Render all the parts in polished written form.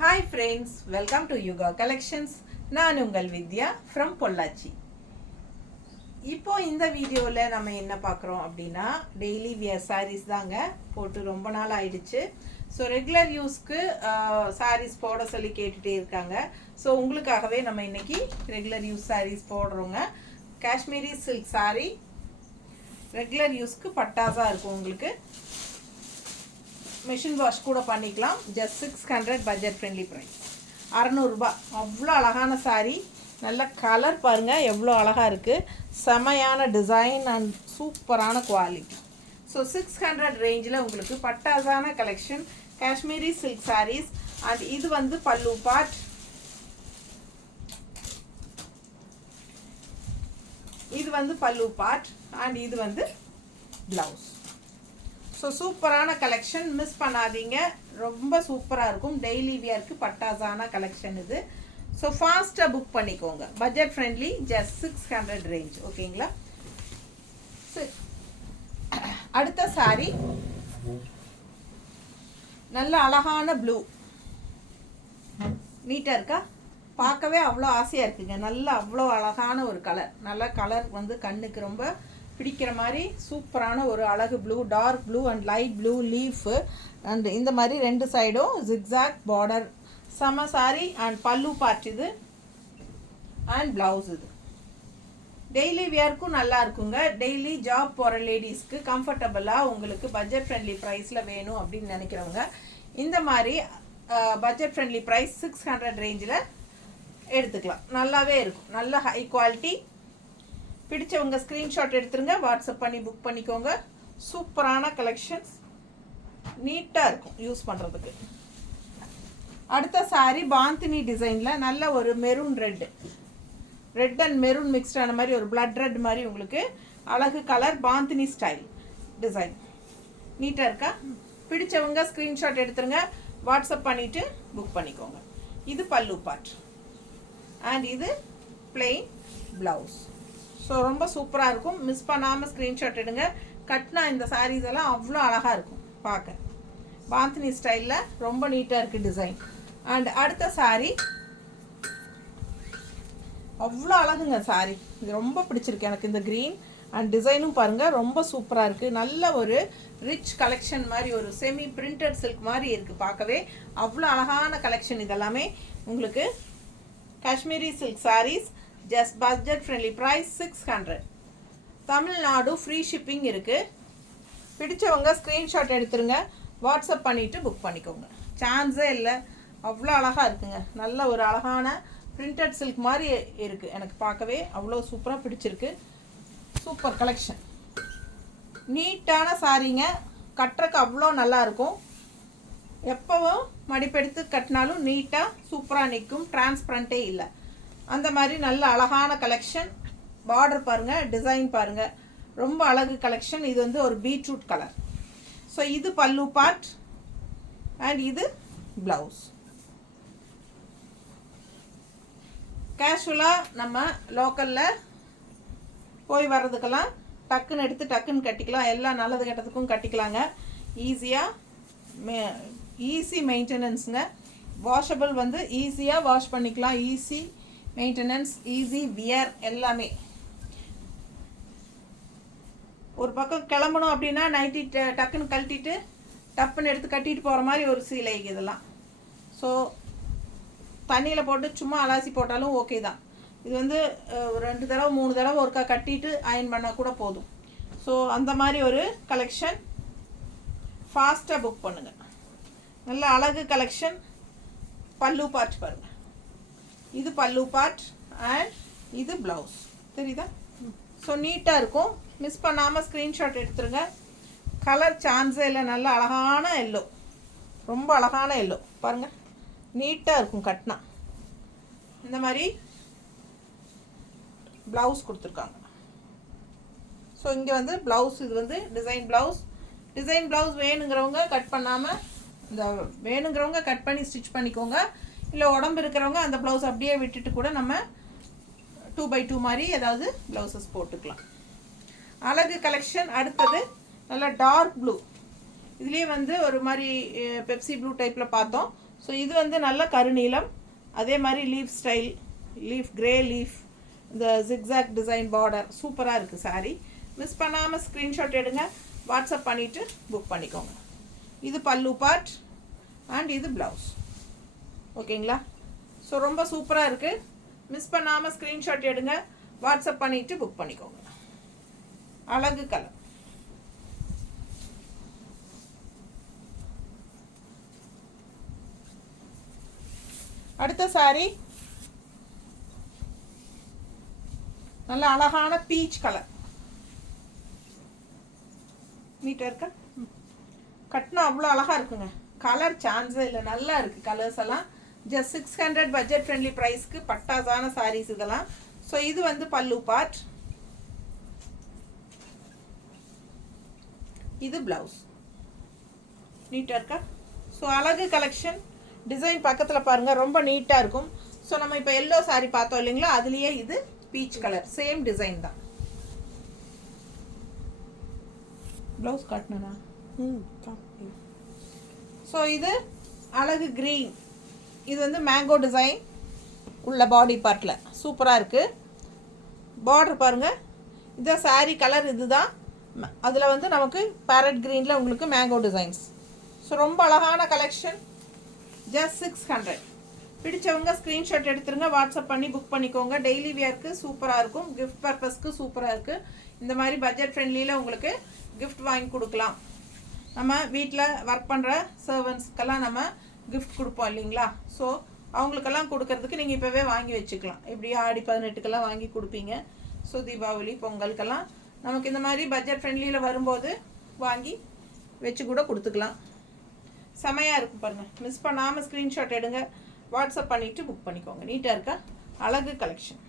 Hi friends, welcome to Yuga Collections. நான் உங்கள் வித்யா from Pollachi. இப்போ இந்த வீடியோவில் நம்ம என்ன பார்க்குறோம் அப்படின்னா டெய்லி வியர் sarees தாங்க போட்டு ரொம்ப நாள் ஆயிடுச்சு. ஸோ ரெகுலர் யூஸ்க்கு sarees போட சொல்லி கேட்டுகிட்டே இருக்காங்க. ஸோ உங்களுக்காகவே நம்ம இன்னைக்கு ரெகுலர் யூஸ் sarees போடுறோங்க. காஷ்மீரி சில்க் saree ரெகுலர் யூஸ்க்கு பட்டாஸாக இருக்கும். உங்களுக்கு மிஷின் வாஷ் கூட பண்ணிக்கலாம். ஜஸ்ட் 600 பட்ஜெட் ஃப்ரெண்ட்லி ப்ரைஸ், 600 ரூபாய். அவ்வளோ அழகான சாரீ, நல்ல கலர் பாருங்கள் எவ்வளோ அழகாக இருக்குது. செமையான டிசைன் அண்ட் சூப்பரான குவாலிட்டி. ஸோ 600 ரேஞ்சில் உங்களுக்கு பட்டாசான collection Kashmiri silk sarees. And இது வந்து பல்லு பார்ட், இது வந்து பல்லு பார்ட் அண்ட் இது வந்து ப்ளவுஸ். ஸோ சூப்பரான கலெக்ஷன், மிஸ் பண்ணாதீங்க. ரொம்ப சூப்பராக இருக்கும். டெய்லி வியர்க்கு பட்டாசான கலெக்ஷன் இது. ஸோ ஃபாஸ்ட்டாக புக் பண்ணிக்கோங்க. Budget friendly, just 600 range. ஓகேங்களா? அடுத்த சாரி நல்ல அழகான ப்ளூ, நீட்டாக இருக்கா? பார்க்கவே அவ்வளோ ஆசையாக இருக்குங்க. நல்ல அவ்வளோ அழகான ஒரு கலர். நல்ல கலர் வந்து கண்ணுக்கு ரொம்ப பிடிக்கிற மாதிரி சூப்பரான ஒரு அழகு blue, dark blue and light blue leaf and இந்த மாதிரி ரெண்டு சைடும் ஜிக்ஸாக் பார்டர். செம சாரி. அண்ட் பல்லு பார்ட் இது அண்ட் ப்ளவுஸ் இது. டெய்லி வியர்க்கும் நல்லா இருக்குங்க. டெய்லி ஜாப் போகிற லேடிஸ்க்கு கம்ஃபர்டபுளாக உங்களுக்கு பட்ஜெட் ஃப்ரெண்ட்லி ப்ரைஸில் வேணும் அப்படின்னு நினைக்கிறவங்க இந்த மாதிரி பட்ஜெட் ஃப்ரெண்ட்லி ப்ரைஸ் 600 ரேஞ்சில் எடுத்துக்கலாம். நல்லாவே இருக்கும். நல்ல ஹை குவாலிட்டி. பிடிச்சவங்க ஸ்க்ரீன்ஷாட் எடுத்துருங்க, வாட்ஸ்அப் பண்ணி புக் பண்ணிக்கோங்க. சூப்பரான கலெக்ஷன்ஸ், நீட்டாக இருக்கும் யூஸ் பண்ணுறதுக்கு. அடுத்த சாரீ பாந்தினி டிசைனில் நல்ல ஒரு மெரூன் ரெட் அண்ட் மெரூன் மிக்ஸ்டான மாதிரி ஒரு பிளட் ரெட் மாதிரி உங்களுக்கு அழகு கலர். பாந்தினி ஸ்டைல் டிசைன் நீட்டாக இருக்கா? பிடிச்சவங்க ஸ்க்ரீன்ஷாட் எடுத்துருங்க, வாட்ஸ்அப் பண்ணிவிட்டு புக் பண்ணிக்கோங்க. இது பல்லு பார்ட் அண்ட் இது பிளெயின் ப்ளவுஸ். ஸோ ரொம்ப சூப்பராக இருக்கும். மிஸ் பண்ணாமல் ஸ்க்ரீன்ஷாட் எடுங்க. கட்டினா இந்த சாரீஸ் எல்லாம் அவ்வளோ அழகாக இருக்கும் பார்க்க. பாந்தினி ஸ்டைலில் ரொம்ப நீட்டாக இருக்குது டிசைன். அண்ட் அடுத்த சாரீ அவ்வளோ அழகுங்க சாரீ. இது ரொம்ப பிடிச்சிருக்கு எனக்கு. இந்த க்ரீன் அண்ட் டிசைனும் பாருங்கள் ரொம்ப சூப்பராக இருக்குது. நல்ல ஒரு ரிச் கலெக்ஷன் மாதிரி, ஒரு செமி பிரிண்டட் சில்க் மாதிரி இருக்குது பார்க்கவே. அவ்வளோ அழகான கலெக்ஷன் இதெல்லாமே உங்களுக்கு. Kashmiri silk sarees, just budget friendly price 600. Tamil Nadu free shipping இருக்குது. பிடிச்சவங்க ஸ்க்ரீன்ஷாட் எடுத்துருங்க, வாட்ஸ்அப் பண்ணிவிட்டு புக் பண்ணிக்கோங்க. சான்ஸே இல்லை, அவ்வளோ அழகாக இருக்குங்க. நல்ல ஒரு அழகான பிரிண்டட் சில்க் மாதிரி இருக்குது. எனக்கு பார்க்கவே அவ்வளோ சூப்பராக பிடிச்சிருக்கு. சூப்பர் கலெக்ஷன், நீட்டான சாரீங்க. கட்டுறக்கு அவ்வளோ நல்லாயிருக்கும். எப்போவும் மடிப்பெடுத்து கட்டினாலும் நீட்டாக சூப்பராக நிற்கும். டிரான்ஸ்பரண்ட்டே இல்லை. அந்த மாதிரி நல்ல அழகான கலெக்ஷன். பார்டர் பாருங்கள், டிசைன் பாருங்கள், ரொம்ப அழகு கலெக்ஷன். இது வந்து ஒரு பீட்ரூட் கலர். ஸோ இது பல்லு பார்ட் அண்ட் இது ப்ளவுஸ். கேஷுவலாக நம்ம லோக்கலில் போய் வர்றதுக்கெல்லாம் டக்குன்னு எடுத்து டக்குன்னு கட்டிக்கலாம். எல்லா நல்லது கெட்டதுக்கும் கட்டிக்கலாங்க. ஈஸியாக ஈஸி மெயின்டெனன்ஸுங்க. வாஷபிள் வந்து ஈஸியாக வாஷ் பண்ணிக்கலாம். ஈஸி மெயின்டெனன்ஸ், ஈஸி வியர் எல்லாமே. ஒரு பக்கம் கிளம்பணும் அப்படின்னா நைட்டி டக்குன்னு கழட்டிட்டு டப்புன்னு எடுத்து கட்டிட்டு போகிற மாதிரி ஒரு சீலை இதெல்லாம். ஸோ தண்ணியில் போட்டு சும்மா அலாசி போட்டாலும் ஓகே தான். இது வந்து 2 தடவை 3 தடவை ஒருக்கா கட்டிட்டு அயன் பண்ணால் கூட போதும். ஸோ அந்த மாதிரி ஒரு கலெக்ஷன். ஃபாஸ்ட்டாக புக் பண்ணுங்கள். நல்ல அழகு கலெக்ஷன். பல்லு பார்ட் பாருங்கள், இது பல்லு பார்ட் அண்ட் இது ப்ளவுஸ். தெரியுதா? ஸோ நீட்டாக இருக்கும். மிஸ் பண்ணாமல் ஸ்க்ரீன்ஷாட் எடுத்துருங்க. கலர் சான்ஸே இல்லை. நல்ல அழகான எல்லோ, ரொம்ப அழகான எல்லோ பாருங்கள். நீட்டாக இருக்கும் கட்டினா. இந்த மாதிரி ப்ளவுஸ் கொடுத்துருக்காங்க. ஸோ இங்கே வந்து ப்ளவுஸ், இது வந்து டிசைன் ப்ளவுஸ் வேணுங்கிறவங்க கட் பண்ணாமல், இந்த வேணுங்கிறவங்க கட் பண்ணி ஸ்டிச் பண்ணிக்கோங்க. இல்லை உடம்பு இருக்கிறவங்க அந்த ப்ளவுஸ் அப்படியே விட்டுட்டு கூட நம்ம 2x2 மாதிரி ஏதாவது ப்ளவுசஸ் போட்டுக்கலாம். அழகு கலெக்ஷன். அடுத்தது நல்ல டார்க் ப்ளூ. இதுலேயே வந்து ஒரு மாதிரி பெப்சி ப்ளூ டைப்பில் பார்த்தோம். ஸோ இது வந்து நல்ல கருநீலம், அதே மாதிரி leaf style, leaf grey leaf, இந்த ஜிக்ஸாக் டிசைன் பார்டர் சூப்பராக இருக்குது சாரீ. மிஸ் பண்ணாமல் ஸ்க்ரீன்ஷாட் எடுங்க, வாட்ஸ்அப் பண்ணிவிட்டு புக் பண்ணிக்கோங்க. இது பல்லு பார்ட் அண்ட் இது ப்ளவுஸ். ஓகேங்களா? ஸோ ரொம்ப சூப்பராக இருக்குது. மிஸ் பண்ணாமல் ஸ்க்ரீன்ஷாட் எடுங்க, வாட்ஸ்அப் பண்ணிவிட்டு புக் பண்ணிக்கோங்க. அழகு கலர். அடுத்த சாரி நல்ல அழகான பீச் கலர். நீட்டாக இருக்கா? கட்டினா அவ்வளோ அழகாக இருக்குங்க. கலர் சான்ஸே இல்லை, நல்லா இருக்குது கலர்ஸ் எல்லாம். ஜஸ்ட் 600 பட்ஜெட் ஃப்ரெண்ட்லி ப்ரைஸ்க்கு பட்டாசான சாரீஸ் இதெல்லாம். ஸோ இது வந்து பல்லு பார்ட், இது ப்ளவுஸ். நீட்டாக இருக்கா? ஸோ அழகு கலெக்ஷன். டிசைன் பக்கத்தில் பாருங்கள், ரொம்ப நீட்டாக இருக்கும். ஸோ நம்ம இப்போ எல்லோ சாரீ பார்த்தோம் இல்லைங்களா, அதுலேயே இது பீச் கலர், சேம் டிசைன் தான். ப்ளவுஸ் காட்டினா. ஸோ இது அழகு க்ரீன். இது வந்து மேங்கோ டிசைன் உள்ள பாடி பார்ட்டில் சூப்பராக இருக்குது. பார்டர் பாருங்கள், இதான் சாரீ கலர் இதுதான். அதில் வந்து நமக்கு பேரட் க்ரீனில் உங்களுக்கு மேங்கோ டிசைன்ஸ். ஸோ ரொம்ப அழகான கலெக்ஷன். ஜஸ்ட் 600. பிடிச்சவங்க ஸ்க்ரீன்ஷாட் எடுத்துருங்க, வாட்ஸ்அப் பண்ணி புக் பண்ணிக்கோங்க. டெய்லி வியர்க்கு சூப்பராக இருக்கும், கிஃப்ட் பர்பஸ்க்கு சூப்பராக இருக்குது. இந்த மாதிரி பட்ஜெட் ஃப்ரெண்ட்லியில் உங்களுக்கு கிஃப்ட் வாங்கி கொடுக்கலாம். நம்ம வீட்டில் ஒர்க் பண்ணுற சர்வன்ஸ்க்கெல்லாம் நம்ம கிஃப்ட் கொடுப்போம் இல்லைங்களா? ஸோ அவங்களுக்கெல்லாம் கொடுக்கறதுக்கு நீங்கள் இப்போவே வாங்கி வச்சுக்கலாம். இப்படி ஆடி 18க்கெல்லாம் வாங்கி கொடுப்பீங்க. ஸோ தீபாவளி பொங்கலுக்கெல்லாம் நமக்கு இந்த மாதிரி பட்ஜெட் ஃப்ரெண்ட்லியில் வரும்போது வாங்கி வச்சு கூட கொடுத்துக்கலாம். செமையாக இருக்கும் பாருங்கள். மிஸ் பண்ணாமல் ஸ்க்ரீன்ஷாட் எடுங்க, வாட்ஸ்அப் பண்ணிவிட்டு புக் பண்ணிக்கோங்க. நீட்டாக இருக்கா? அழகு கலெக்ஷன்.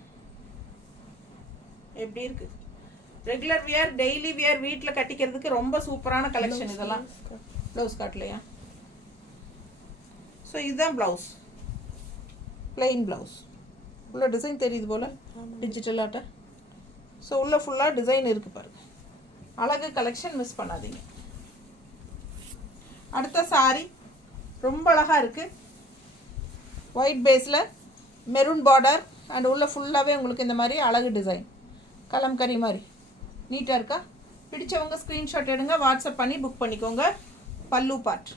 எப்படி இருக்குது? ரெகுலர் வியர், டெய்லி வியர், வீட்டில் கட்டிக்கிறதுக்கு ரொம்ப சூப்பரான கலெக்ஷன் இதெல்லாம். ப்ளவுஸ் காட்டலையா? ஸோ இதுதான் ப்ளவுஸ், பிளெயின் ப்ளவுஸ். உள்ள டிசைன் தெரியுது போல் டிஜிட்டல் ஆட்ட. ஸோ உள்ள ஃபுல்லாக டிசைன் இருக்குது பாருங்கள். அழகு கலெக்ஷன், மிஸ் பண்ணாதீங்க. அடுத்த சாரி ரொம்ப அழகாக இருக்குது. ஒயிட் பேஸில் மெரூன் பார்டர் அண்ட் உள்ள ஃபுல்லாகவே உங்களுக்கு இந்த மாதிரி அழகு டிசைன், கலம்கரி மாதிரி. நீட்டாக இருக்கா? பிடிச்சவங்க ஸ்க்ரீன்ஷாட் எடுங்க, வாட்ஸ்அப் பண்ணி புக் பண்ணிக்கோங்க. பல்லு பார்ட்,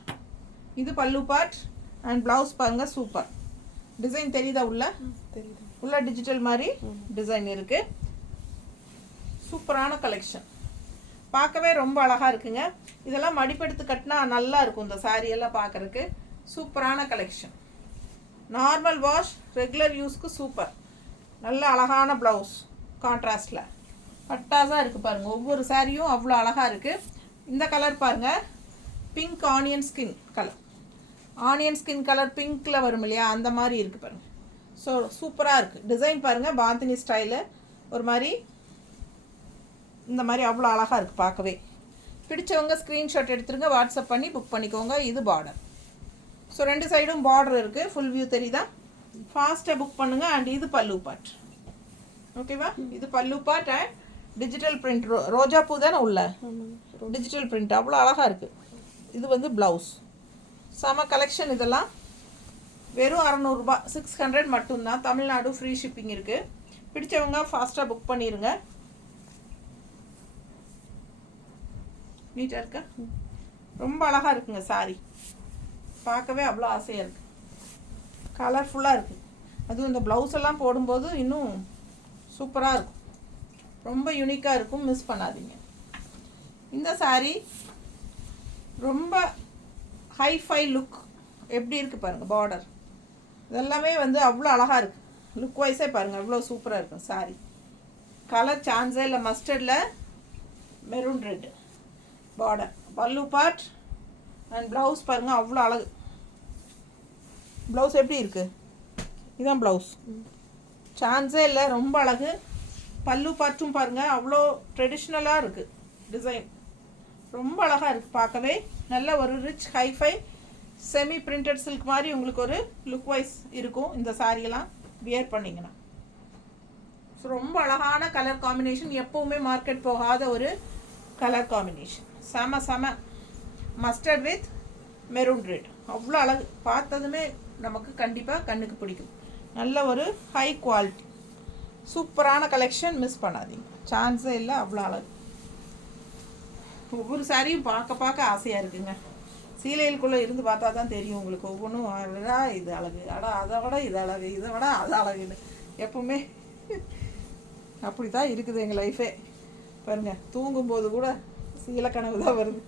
இது பல்லு பார்ட் அண்ட் ப்ளவுஸ் பாருங்கள். சூப்பர் டிசைன் தெரியுதா? உள்ள டிஜிட்டல் மாதிரி டிசைன் இருக்குது. சூப்பரான கலெக்ஷன், பார்க்கவே ரொம்ப அழகாக இருக்குங்க. இதெல்லாம் மடிப்பெடுத்து கட்டினா நல்லா இருக்கும் இந்த சாரியெல்லாம் பார்க்குறதுக்கு. சூப்பரான கலெக்ஷன். நார்மல் வாஷ், ரெகுலர் யூஸ்க்கு சூப்பர். நல்ல அழகான ப்ளவுஸ் கான்ட்ராஸ்டில் பட்டாஸாக இருக்குது பாருங்கள். ஒவ்வொரு சாரியும் அவ்வளோ அழகாக இருக்குது. இந்த கலர் பாருங்கள், pink onion skin colour. Onion skin colour பிங்க்கில் வரும் இல்லையா, அந்த மாதிரி இருக்குது பாருங்கள். ஸோ சூப்பராக இருக்குது. டிசைன் பாருங்கள், பாந்தினி ஸ்டைலு ஒரு மாதிரி இந்த மாதிரி அவ்வளோ அழகாக இருக்குது பார்க்கவே. பிடிச்சவங்க ஸ்க்ரீன்ஷாட் எடுத்துருங்க, வாட்ஸ்அப் பண்ணி புக் பண்ணிக்கோங்க. இது பார்டர். ஸோ ரெண்டு சைடும் பார்டர் இருக்குது, ஃபுல் வியூ தெரியுதா? ஃபாஸ்ட்டாக புக் பண்ணுங்கள். அண்ட் இது பல்லு பார்ட். ஓகேவா? இது பல்லு பார்ட் அண்ட் டிஜிட்டல் பிரிண்ட். ரோஜா பூ தானே உள்ள டிஜிட்டல் பிரிண்ட், அவ்வளோ அழகாக இருக்குது. இது வந்து ப்ளவுஸ். செம கலெக்ஷன். இதெல்லாம் வெறும் 600 ரூபாய், 600 மட்டும்தான். தமிழ்நாடு ஃப்ரீ ஷிப்பிங் இருக்குது. பிடிச்சவங்க ஃபாஸ்ட்டாக புக் பண்ணிடுங்க. நீட்டாக இருக்கா? ரொம்ப அழகாக இருக்குங்க சாரி, பார்க்கவே அவ்வளோ ஆசையாக இருக்குது. கலர்ஃபுல்லாக இருக்குது. அதுவும் இந்த ப்ளவுஸ் எல்லாம் போடும்போது இன்னும் சூப்பராக இருக்கும், ரொம்ப யூனிக்காக இருக்கும். மிஸ் பண்ணாதீங்க. இந்த சாரி ரொம்ப ஹைஃபை லுக். எப்படி இருக்குது பாருங்கள் பார்டர், இதெல்லாமே வந்து அவ்வளோ அழகாக இருக்குது. லுக் வைஸே பாருங்கள் அவ்வளோ சூப்பராக இருக்கும் சாரி. கலர் சான்ஸே இல்லை. மஸ்டர்டில் மெரூன் ரெட் பார்டர், பல்லு பார்ட் அண்ட் ப்ளவுஸ் பாருங்கள் அவ்வளோ அழகு. ப்ளவுஸ் எப்படி இருக்குது? இதுதான் ப்ளவுஸ், சான்ஸே இல்லை, ரொம்ப அழகு. பல்லு பார்ட்டும் பாருங்கள் அவ்வளோ ட்ரெடிஷ்னலாக இருக்குது. டிசைன் ரொம்ப அழகாக இருக்குது பார்க்கவே. நல்ல ஒரு rich hifi semi printed silk மாதிரி உங்களுக்கு ஒரு லுக் வைஸ் இருக்கும் இந்த சாரியெல்லாம் வியர் பண்ணிங்கன்னா. ஸோ ரொம்ப அழகான கலர் காம்பினேஷன், எப்போவுமே மார்க்கெட் போகாத ஒரு கலர் காம்பினேஷன். செம செம. Mustard with maroon red. அவ்வளோ அழகு, பார்த்ததுமே நமக்கு கண்டிப்பாக கண்ணுக்கு பிடிக்கும். நல்ல ஒரு ஹை குவாலிட்டி சூப்பரான கலெக்ஷன், மிஸ் பண்ணாதீங்க, சான்ஸே இல்லை, அவ்வளோ அழகு. ஒவ்வொரு சாரியும் பார்க்க பார்க்க ஆசையாக இருக்குங்க. சீலைகளுக்குள்ளே இருந்து பார்த்தா தான் தெரியும் உங்களுக்கு ஒவ்வொன்றும். அடா இது அழகு, அடா அதை விட இது அழகு, இதை விட அது அழகுன்னு எப்பவுமே அப்படி தான் இருக்குது எங்கள் லைஃபே. பாருங்கள், தூங்கும்போது கூட சீலை கனவு தான் வருது.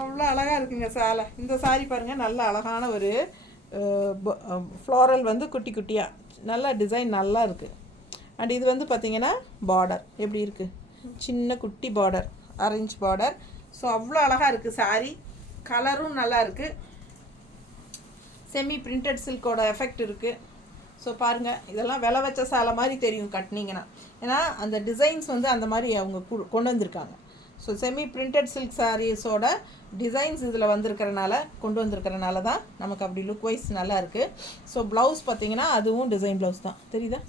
அவ்வளோ அழகாக இருக்குங்க சேலை. இந்த சாரி பாருங்கள், நல்ல அழகான ஒரு ஃப்ளாரல் வந்து குட்டி குட்டியாக நல்லா டிசைன் நல்லா இருக்குது. அண்ட் இது வந்து பார்த்திங்கன்னா பார்டர் எப்படி இருக்குது, சின்ன குட்டி பார்டர், ஆரஞ்சு பார்டர். ஸோ அவ்வளோ அழகாக இருக்குது சாரி. கலரும் நல்லா இருக்குது. செமி பிரிண்டட் சில்கோட எஃபெக்ட் இருக்குது. ஸோ பாருங்கள், இதெல்லாம் விலை வச்ச சேலை மாதிரி தெரியும் கட்டினீங்கன்னா. ஏன்னா அந்த டிசைன்ஸ் வந்து அந்த மாதிரி அவங்க கொண்டு வந்திருக்காங்க. ஸோ செமி பிரிண்டட் சில்க் சாரீஸோட டிசைன்ஸ் இதில் கொண்டு வந்திருக்கிறனால தான் நமக்கு அப்படி லுக் வைஸ் நல்லா இருக்குது. ஸோ ப்ளவுஸ் பார்த்திங்கன்னா அதுவும் டிசைன் ப்ளவுஸ் தான், தெரியுதா?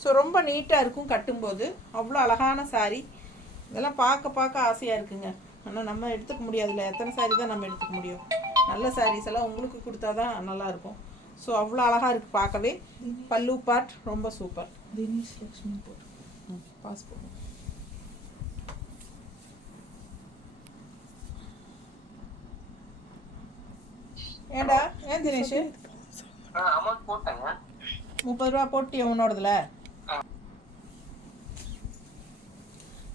ஸோ ரொம்ப நீட்டாக இருக்கும் கட்டும்போது. அவ்வளோ அழகான சாரீ. இதெல்லாம் பார்க்க பார்க்க ஆசையாக இருக்குங்க. ஆனால் நம்ம எடுத்துக்க முடியாதுல்ல, எத்தனை சாரீ தான் நம்ம எடுத்துக்க முடியும். நல்ல சாரீஸ் எல்லாம் உங்களுக்கு கொடுத்தா தான் நல்லாயிருக்கும். ஸோ அவ்வளோ அழகாக இருக்குது பார்க்கவே. பல்லு பார்ட் ரொம்ப சூப்பர். தினேஷ் லக்ஷ்மி போட்டு பாஸ்போர்ட். ஏண்டா ஏன் தினேஷ் 30 ரூபா போட்டியா உன்னோடதுல?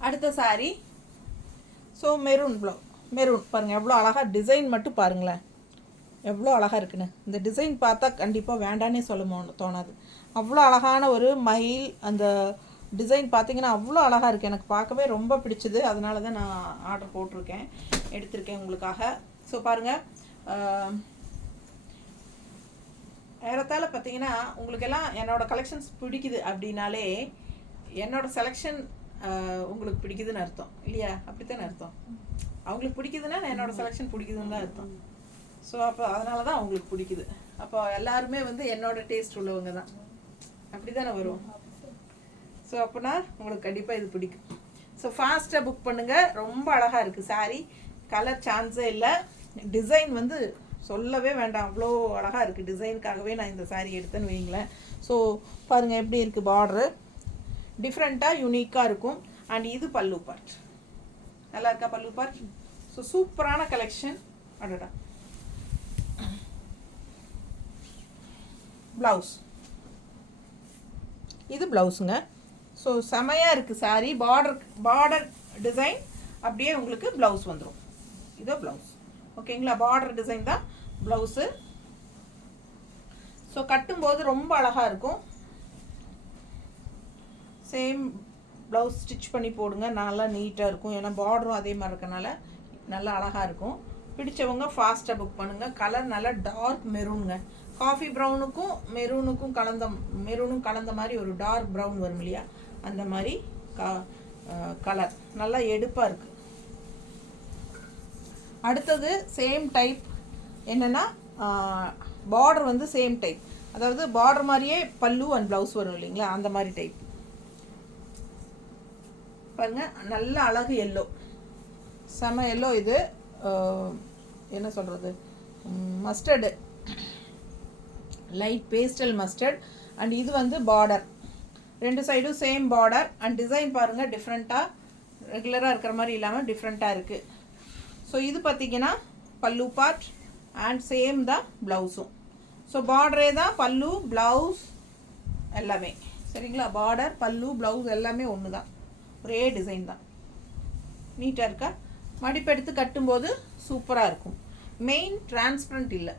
அடுத்த சாரி ஸோ மெரூன் மெரூன் பாருங்கள், எவ்வளோ அழகாக டிசைன் மட்டும் பாருங்களேன், எவ்வளோ அழகாக இருக்குன்னு. இந்த டிசைன் பார்த்தா கண்டிப்பாக வேண்டானே சொல்ல தோணாது. அவ்வளோ அழகான ஒரு மயில், அந்த டிசைன் பார்த்தீங்கன்னா அவ்வளோ அழகாக இருக்குது. எனக்கு பார்க்கவே ரொம்ப பிடிச்சது. அதனால தான் நான் ஆர்டர் போட்டிருக்கேன், எடுத்திருக்கேன் உங்களுக்காக. ஸோ பாருங்கள், ஏறத்தாழ பார்த்தீங்கன்னா உங்களுக்கெல்லாம் என்னோடய கலெக்ஷன்ஸ் பிடிக்குது அப்படின்னாலே என்னோடய செலெக்ஷன் உங்களுக்கு பிடிக்குதுன்னு அர்த்தம் இல்லையா? அப்படித்தானே அர்த்தம். அவங்களுக்கு பிடிக்குதுன்னா என்னோடய செலெக்ஷன் பிடிக்குதுன்னு தான் அர்த்தம். ஸோ அப்போ அதனால தான் அவங்களுக்கு பிடிக்குது. அப்போ எல்லாருமே வந்து என்னோட டேஸ்ட் உள்ளவங்க தான், அப்படி தானே வரும். ஸோ அப்போனா உங்களுக்கு கண்டிப்பாக இது பிடிக்கும். ஸோ ஃபாஸ்ட்டாக புக் பண்ணுங்கள். ரொம்ப அழகாக இருக்குது சாரீ. கலர் சான்ஸே இல்லை. டிசைன் வந்து சொல்லவே வேண்டாம், அவ்வளோ அழகாக இருக்குது. டிசைனுக்காகவே நான் இந்த சாரீ எடுத்தேன்னு வைங்களேன். ஸோ பாருங்கள் எப்படி இருக்குது, பார்டரு டிஃப்ரெண்ட்டாக யூனிக்காக இருக்கும். அண்ட் இது பல்லு பார்ட், நல்லா இருக்கா பல்லு பார்ட்? ஸோ சூப்பரான கலெக்ஷன். அடடா, ப்ளவுஸ், இது ப்ளவுஸுங்க. ஸோ செமையாக இருக்குது சாரீ. பார்டர் டிசைன் அப்படியே உங்களுக்கு ப்ளவுஸ் வந்துடும். இதோ ப்ளவுஸ், ஓகேங்களா? பார்டர் டிசைன் தான் ப்ளவுஸு. ஸோ கட்டும்போது ரொம்ப அழகாக இருக்கும். சேம் ப்ளவுஸ் ஸ்டிச் பண்ணி போடுங்க, நல்லா நீட்டாக இருக்கும். ஏன்னா பார்டரும் அதே மாதிரி இருக்கனால நல்லா அழகாக இருக்கும். பிடிச்சவங்க ஃபாஸ்ட்டாக புக் பண்ணுங்கள். கலர் நல்லா டார்க் மெரூனுங்க. காஃபி ப்ரௌனுக்கும் மெரூனும் கலந்த மாதிரி ஒரு டார்க் ப்ரௌன் வரும் இல்லையா, அந்த மாதிரி கலர் நல்லா எடுப்பாக இருக்குது. அடுத்தது சேம் டைப் என்னென்னா பார்டர் வந்து சேம் டைப், அதாவது பார்டர் மாதிரியே பல்லு அண்ட் ப்ளவுஸ் வரும் இல்லைங்களா, அந்த மாதிரி டைப். பாருங்கள், நல்ல அழகு எல்லோ, செம எல்லோ. இது என்ன சொல்கிறது, mustard, light pastel mustard. And இது வந்து பார்டர், ரெண்டு சைடும் சேம் பார்டர். அண்ட் டிசைன் பாருங்கள், டிஃப்ரெண்ட்டாக ரெகுலராக இருக்கிற மாதிரி இல்லாமல் டிஃப்ரெண்ட்டாக இருக்குது. ஸோ இது பார்த்திங்கன்னா பல்லு பார்ட் அண்ட் சேம் தான் ப்ளவுஸும். ஸோ பார்டரே தான் பல்லு ப்ளவுஸ் எல்லாமே, சரிங்களா? பார்டர் பல்லு ப்ளவுஸ் எல்லாமே ஒன்று தான், ஒரே டிசைன் தான். நீட்டாக இருக்கா? மடிப்பெடுத்து கட்டும்போது சூப்பராக இருக்கும். மெயின் டிரான்ஸ்பரண்ட் இல்லை,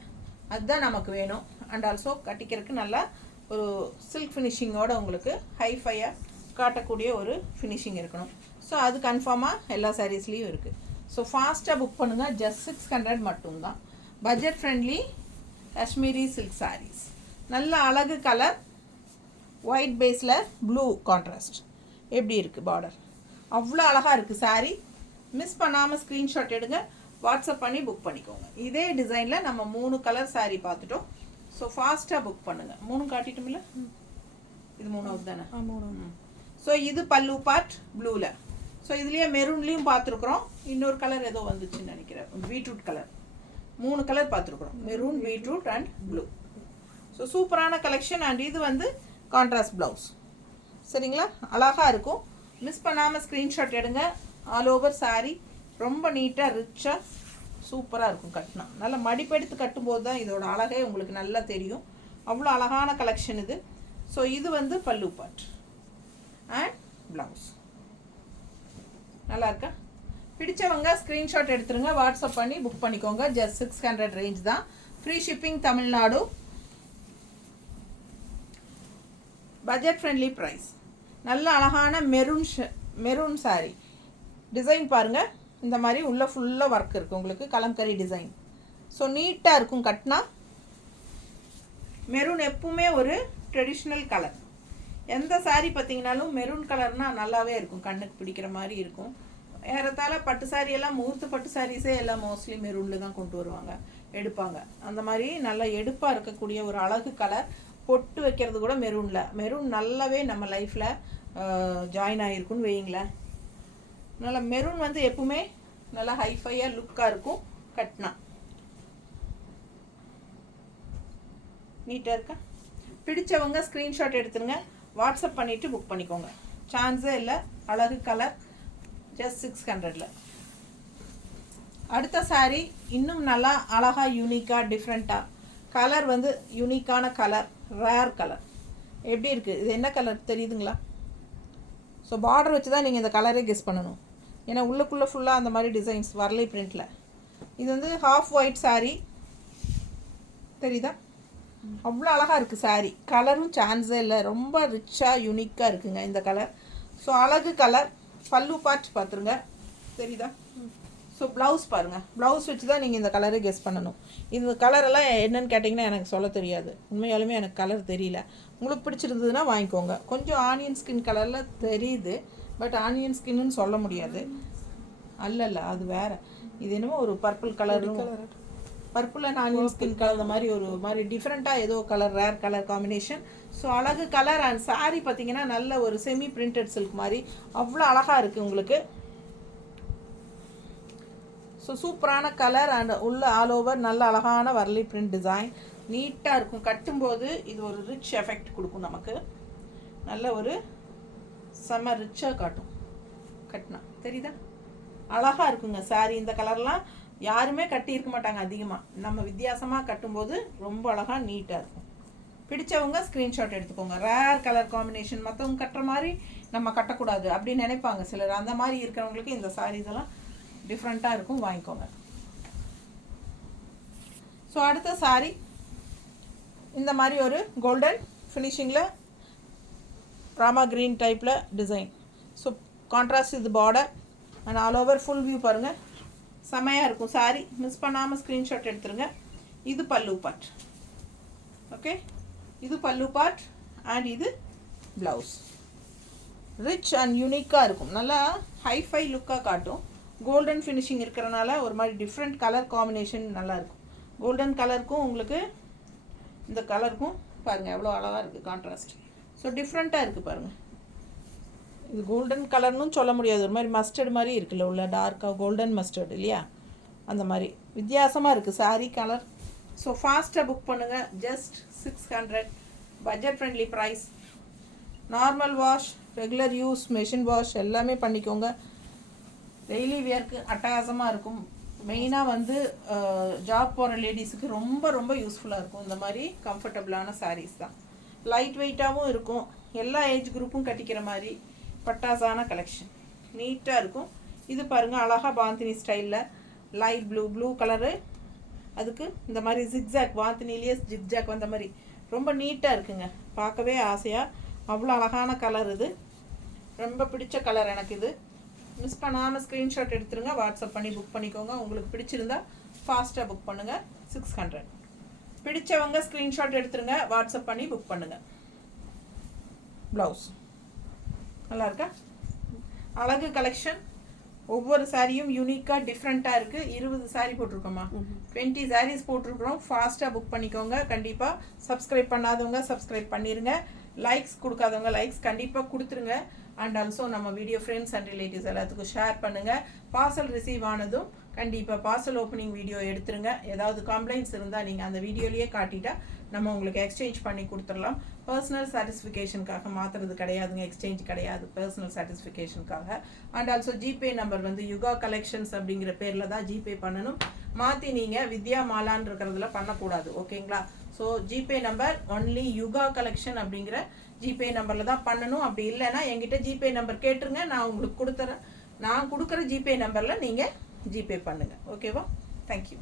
அதுதான் நமக்கு வேணும். அண்ட் ஆல்சோ கட்டிக்கிறதுக்கு நல்லா ஒரு சில்க் ஃபினிஷிங்கோடு உங்களுக்கு ஹைஃபையாக காட்டக்கூடிய ஒரு ஃபினிஷிங் இருக்கணும். ஸோ அது கன்ஃபார்மாக எல்லா சாரீஸ்லேயும் இருக்குது. ஸோ ஃபாஸ்ட்டாக புக் பண்ணுங்கள். ஜஸ்ட் 600 மட்டும்தான். Budget friendly Kashmiri silk sarees. நல்ல அழகு கலர், ஒயிட் பேஸில் ப்ளூ கான்ட்ராஸ்ட். எப்படி இருக்குது பார்டர்? அவ்வளோ அழகாக இருக்குது சாரீ. மிஸ் பண்ணாமல் ஸ்க்ரீன்ஷாட் எடுங்க, வாட்ஸ்அப் பண்ணி புக் பண்ணிக்கோங்க. இதே டிசைனில் நம்ம 3 கலர் சாரீ பார்த்துட்டோம். ஸோ ஃபாஸ்ட்டாக புக் பண்ணுங்கள். 3 காட்டிட்டோம்ல, இது 3வது தானே? ஸோ இது பல்லு பார்ட் ப்ளூவில். ஸோ இதுலேயே மெரூன்லேயும் பார்த்துருக்குறோம், இன்னொரு கலர் ஏதோ வந்துச்சுன்னு நினைக்கிறேன், பீட்ரூட் கலர். 3 கலர் பார்த்துருக்குறோம், maroon, beetroot and blue. So சூப்பரான கலெக்ஷன். அண்ட் இது வந்து கான்ட்ராஸ்ட் ப்ளவுஸ். சரிங்களா, அழகாக இருக்கும். மிஸ் பண்ணாமல் ஸ்க்ரீன்ஷாட் எடுங்க. ஆல் ஓவர் சாரீ ரொம்ப நீட்டாக ரிச்சாக சூப்பராக இருக்கும். கட்டினா நல்லா மடிப்பெடுத்து கட்டும்போது தான் இதோட அழகே உங்களுக்கு நல்லா தெரியும். அவ்வளோ அழகான கலெக்ஷன் இது. ஸோ இது வந்து பல்லு பார்ட் அண்ட் ப்ளவுஸ். நல்லா இருக்கா? பிடிச்சவங்க ஸ்க்ரீன்ஷாட் எடுத்துருங்க, வாட்ஸ்அப் பண்ணி புக் பண்ணிக்கோங்க. ஜஸ்ட் 600 ரேஞ்ச் தான். Free shipping Tamil Nadu. Budget friendly price. நல்ல அழகான மெரூன் சாரீ. டிசைன் பாருங்கள், இந்த மாதிரி உள்ள ஃபுல்லாக ஒர்க் இருக்குது உங்களுக்கு, கலம்கரி டிசைன். ஸோ நீட்டாக இருக்கும் கட்டினா. மெரூன் எப்பவுமே ஒரு ட்ரெடிஷ்னல் கலர். எந்த சாரீ பார்த்தீங்கன்னாலும் மெரூன் கலர்னால் நல்லாவே இருக்கும், கண்ணுக்கு பிடிக்கிற மாதிரி இருக்கும். ஏறத்தாழ பட்டு சாரீ எல்லாம், முகூர்த்த பட்டு சாரீஸே எல்லாம் மோஸ்ட்லி மெரூனில் தான் கொண்டு வருவாங்க, எடுப்பாங்க. அந்த மாதிரி நல்லா எடுப்பாக இருக்கக்கூடிய ஒரு அழகு கலர். பொட்டு வைக்கிறது கூட மெரூனில். மெரூன் நல்லாவே நம்ம லைஃப்பில் ஜாயின் ஆகிருக்குன்னு வைங்களேன். நல்லா மெரூன் வந்து எப்பவுமே நல்லா ஹைஃபையாக லுக்காக இருக்கும் கட்டினா. நீட்டாக இருக்கா? பிடிச்சவங்க ஸ்க்ரீன்ஷாட் எடுத்துருங்க, வாட்ஸ்அப் பண்ணிவிட்டு புக் பண்ணிக்கோங்க. சான்ஸே இல்லை. அழகு கலர், ஜஸ்ட் 600ல். அடுத்த சாரீ இன்னும் நல்லா அழகாக யூனிக்காக டிஃப்ரெண்ட்டாக. கலர் வந்து யூனிக்கான கலர், ரேர் கலர். எப்படி இருக்குது இது? என்ன கலர் தெரியுதுங்களா? ஸோ பார்டர் வச்சு தான் நீங்கள் இந்த கலரே கெஸ் பண்ணணும், ஏன்னா உள்ளுக்குள்ளே ஃபுல்லாக அந்த மாதிரி டிசைன்ஸ் வரலை பிரிண்டில். இது வந்து ஹாஃப் ஒயிட் சாரீ, தெரியுதா? அவ்வளோ அழகாக இருக்குது சாரீ. கலரும் சான்ஸே இல்லை, ரொம்ப ரிச்சாக யூனிக்காக இருக்குங்க இந்த கலர். ஸோ அழகு கலர். பல்லு பார்ட் பார்த்துருங்க, தெரியுதா? ஸோ ப்ளவுஸ் பாருங்கள், ப்ளவுஸ் வச்சு தான் நீங்கள் இந்த கலரை கெஸ் பண்ணணும். இந்த கலரெல்லாம் என்னென்னு கேட்டிங்கன்னா எனக்கு சொல்ல தெரியாது, உண்மையாலுமே எனக்கு கலர் தெரியல. உங்களுக்கு பிடிச்சிருந்ததுன்னா வாங்கிக்கோங்க. கொஞ்சம் ஆனியன் ஸ்கின் கலரில் தெரியுது, பட் ஆனியன் ஸ்கின்னு சொல்ல முடியாது. அல்ல, அது வேறு. இது என்னமோ ஒரு purple colour, purple and onion skin colour மாதிரி ஒரு மாதிரி டிஃப்ரெண்ட்டாக ஏதோ colour, rare colour combination. So அழகு கலர். அண்ட் சாரீ பார்த்தீங்கன்னா நல்ல ஒரு செமி பிரிண்டட் சில்க் மாதிரி அவ்வளோ அழகாக இருக்குது உங்களுக்கு. ஸோ சூப்பரான கலர் அண்ட் உள்ள ஆல் ஓவர் நல்ல அழகான வரலி பிரிண்ட் டிசைன். நீட்டாக இருக்கும் கட்டும்போது. இது ஒரு ரிச் எஃபெக்ட் கொடுக்கும் நமக்கு. நல்ல ஒரு செம்ம ரிச்சாக காட்டும் கட்டினா, தெரியுதா? அழகாக இருக்குங்க சாரீ. இந்த கலர்லாம் யாருமே கட்டியிருக்க மாட்டாங்க அதிகமாக. நம்ம வித்தியாசமாக கட்டும்போது ரொம்ப அழகாக நீட்டாக இருக்கும். பிடிச்சவங்க ஸ்க்ரீன்ஷாட் எடுத்துக்கோங்க. ரேர் கலர் காம்பினேஷன், மற்றவங்க கட்டுற மாதிரி நம்ம கட்டக்கூடாது அப்படின்னு நினைப்பாங்க சிலர். அந்த மாதிரி இருக்கிறவங்களுக்கு இந்த சாரீஸ் எல்லாம் டிஃப்ரெண்ட்டாக இருக்கும், வாங்கிக்கோங்க. ஸோ அடுத்த சாரீ இந்த மாதிரி ஒரு கோல்டன் ஃபினிஷிங்கில் ராமா க்ரீன் டைப்பில் டிசைன். ஸோ கான்ட்ராஸ்ட் இது border and all over full view பாருங்கள், செமையாக இருக்கும் சாரீ. மிஸ் பண்ணாமல் ஸ்க்ரீன்ஷாட் எடுத்துருங்க. இது பல்லு பார்ட். ஓகே, இது பல்லு பார்ட் அண்ட் இது ப்ளவுஸ். ரிச் அண்ட் யூனிக்காக இருக்கும், நல்லா ஹைஃபை லுக்காக காட்டும். கோல்டன் ஃபினிஷிங் இருக்கிறனால ஒரு மாதிரி டிஃப்ரெண்ட் கலர் காம்பினேஷன் நல்லாயிருக்கும். கோல்டன் கலருக்கும் உங்களுக்கு இந்த கலருக்கும் பாருங்கள் எவ்வளோ அழகாக இருக்குது கான்ட்ராஸ்ட். ஸோ டிஃப்ரெண்ட்டாக இருக்குது பாருங்கள். இது கோல்டன் கலர்னு சொல்ல முடியாது, ஒரு மாதிரி மஸ்டர்ட் மாதிரி இருக்குல்ல, உள்ள டார்க்காக கோல்டன் மஸ்டர்ட் இல்லையா, அந்த மாதிரி வித்தியாசமாக இருக்குது சாரீ கலர். ஸோ ஃபாஸ்ட்டாக புக் பண்ணுங்கள். Just 600, budget friendly price. Normal wash, regular use, machine wash எல்லாமே பண்ணிக்கோங்க. டெய்லி வியர்க்கு அட்டகாசமாக இருக்கும். மெயினாக வந்து ஜாப் போகிற லேடிஸுக்கு ரொம்ப ரொம்ப யூஸ்ஃபுல்லாக இருக்கும். இந்த மாதிரி கம்ஃபர்டபுளான சாரீஸ் தான். லைட் வெயிட்டாகவும் இருக்கும், எல்லா ஏஜ் குரூப்பும் கட்டிக்கிற மாதிரி பட்டாசான கலெக்ஷன். நீட்டாக இருக்கும். இது பாருங்கள் அழகாக பாந்தினி ஸ்டைலில் லைட் ப்ளூ கலரு, அதுக்கு இந்த மாதிரி ஜிக்ஜாக், பாந்தினிலேயே ஜிக்ஜாக் வந்த மாதிரி ரொம்ப நீட்டாக இருக்குங்க, பார்க்கவே ஆசையாக. அவ்வளோ அழகான கலர் இது, ரொம்ப பிடிச்ச கலர் எனக்கு இது. மிஸ் பண்ணாமல் ஸ்க்ரீன்ஷாட் எடுத்துருங்க, வாட்ஸ்அப் பண்ணி புக் பண்ணிக்கோங்க. உங்களுக்கு பிடிச்சிருந்தா ஃபாஸ்ட்டாக புக் பண்ணுங்கள். 600. பிடிச்சவங்க ஸ்க்ரீன்ஷாட் எடுத்துருங்க, வாட்ஸ்அப் பண்ணி புக் பண்ணுங்கள். ப்ளவுஸ் நல்லா இருக்கா? அழகு கலெக்ஷன். ஒவ்வொரு சாரியும் யூனிக்காக டிஃப்ரெண்ட்டாக இருக்குது. 20 சாரீ போட்டிருக்கோமா, 20 சாரீஸ் போட்டிருக்கிறோம். ஃபாஸ்ட்டாக புக் பண்ணிக்கோங்க. கண்டிப்பாக சப்ஸ்கிரைப் பண்ணாதவங்க சப்ஸ்கிரைப் பண்ணிடுங்க. லைக்ஸ் கொடுக்காதவங்க லைக்ஸ் கண்டிப்பாக கொடுத்துருங்க. அண்ட் ஆல்சோ நம்ம வீடியோ ஃப்ரெண்ட்ஸ் அண்ட் ரிலேட்டிவ்ஸ் எல்லாத்துக்கும் ஷேர் பண்ணுங்கள். பார்சல் ரிசீவ் ஆனதும் கண்டிப்பாக பார்சல் ஓப்பனிங் வீடியோ எடுத்துருங்க. ஏதாவது கம்ப்ளைண்ட்ஸ் இருந்தால் நீங்கள் அந்த வீடியோலேயே காட்டிட்டா நம்ம உங்களுக்கு எக்ஸ்சேஞ்ச் பண்ணி கொடுத்துடலாம். பர்சனல் சாட்டிஸ்ஃபிகேஷனுக்காக மாற்றுறது கிடையாதுங்க, எக்ஸ்சேஞ்ச் கிடையாது, பர்சனல் சாட்டிஸ்ஃபிகேஷனுக்காக. அண்ட் ஆல்சோ ஜிபே நம்பர் வந்து யுகா கலெக்ஷன்ஸ் அப்படிங்கிற பேரில் தான் ஜிபே பண்ணணும். மாற்றி நீங்கள் வித்யா மாலான்னு இருக்கிறதுல பண்ணக்கூடாது. ஓகேங்களா? ஸோ ஜிபே நம்பர் ஒன்லி யுகா கலெக்ஷன் அப்படிங்கிற ஜிபே நம்பரில் தான் பண்ணணும். அப்படி இல்லைன்னா என்கிட்ட ஜிபே நம்பர் கேட்டுருங்க, நான் உங்களுக்கு கொடுத்துறேன். நான் கொடுக்குற ஜிபே நம்பரில் நீங்கள் ஜிபே பண்ணுங்கள். ஓகேவா? தேங்க்யூ.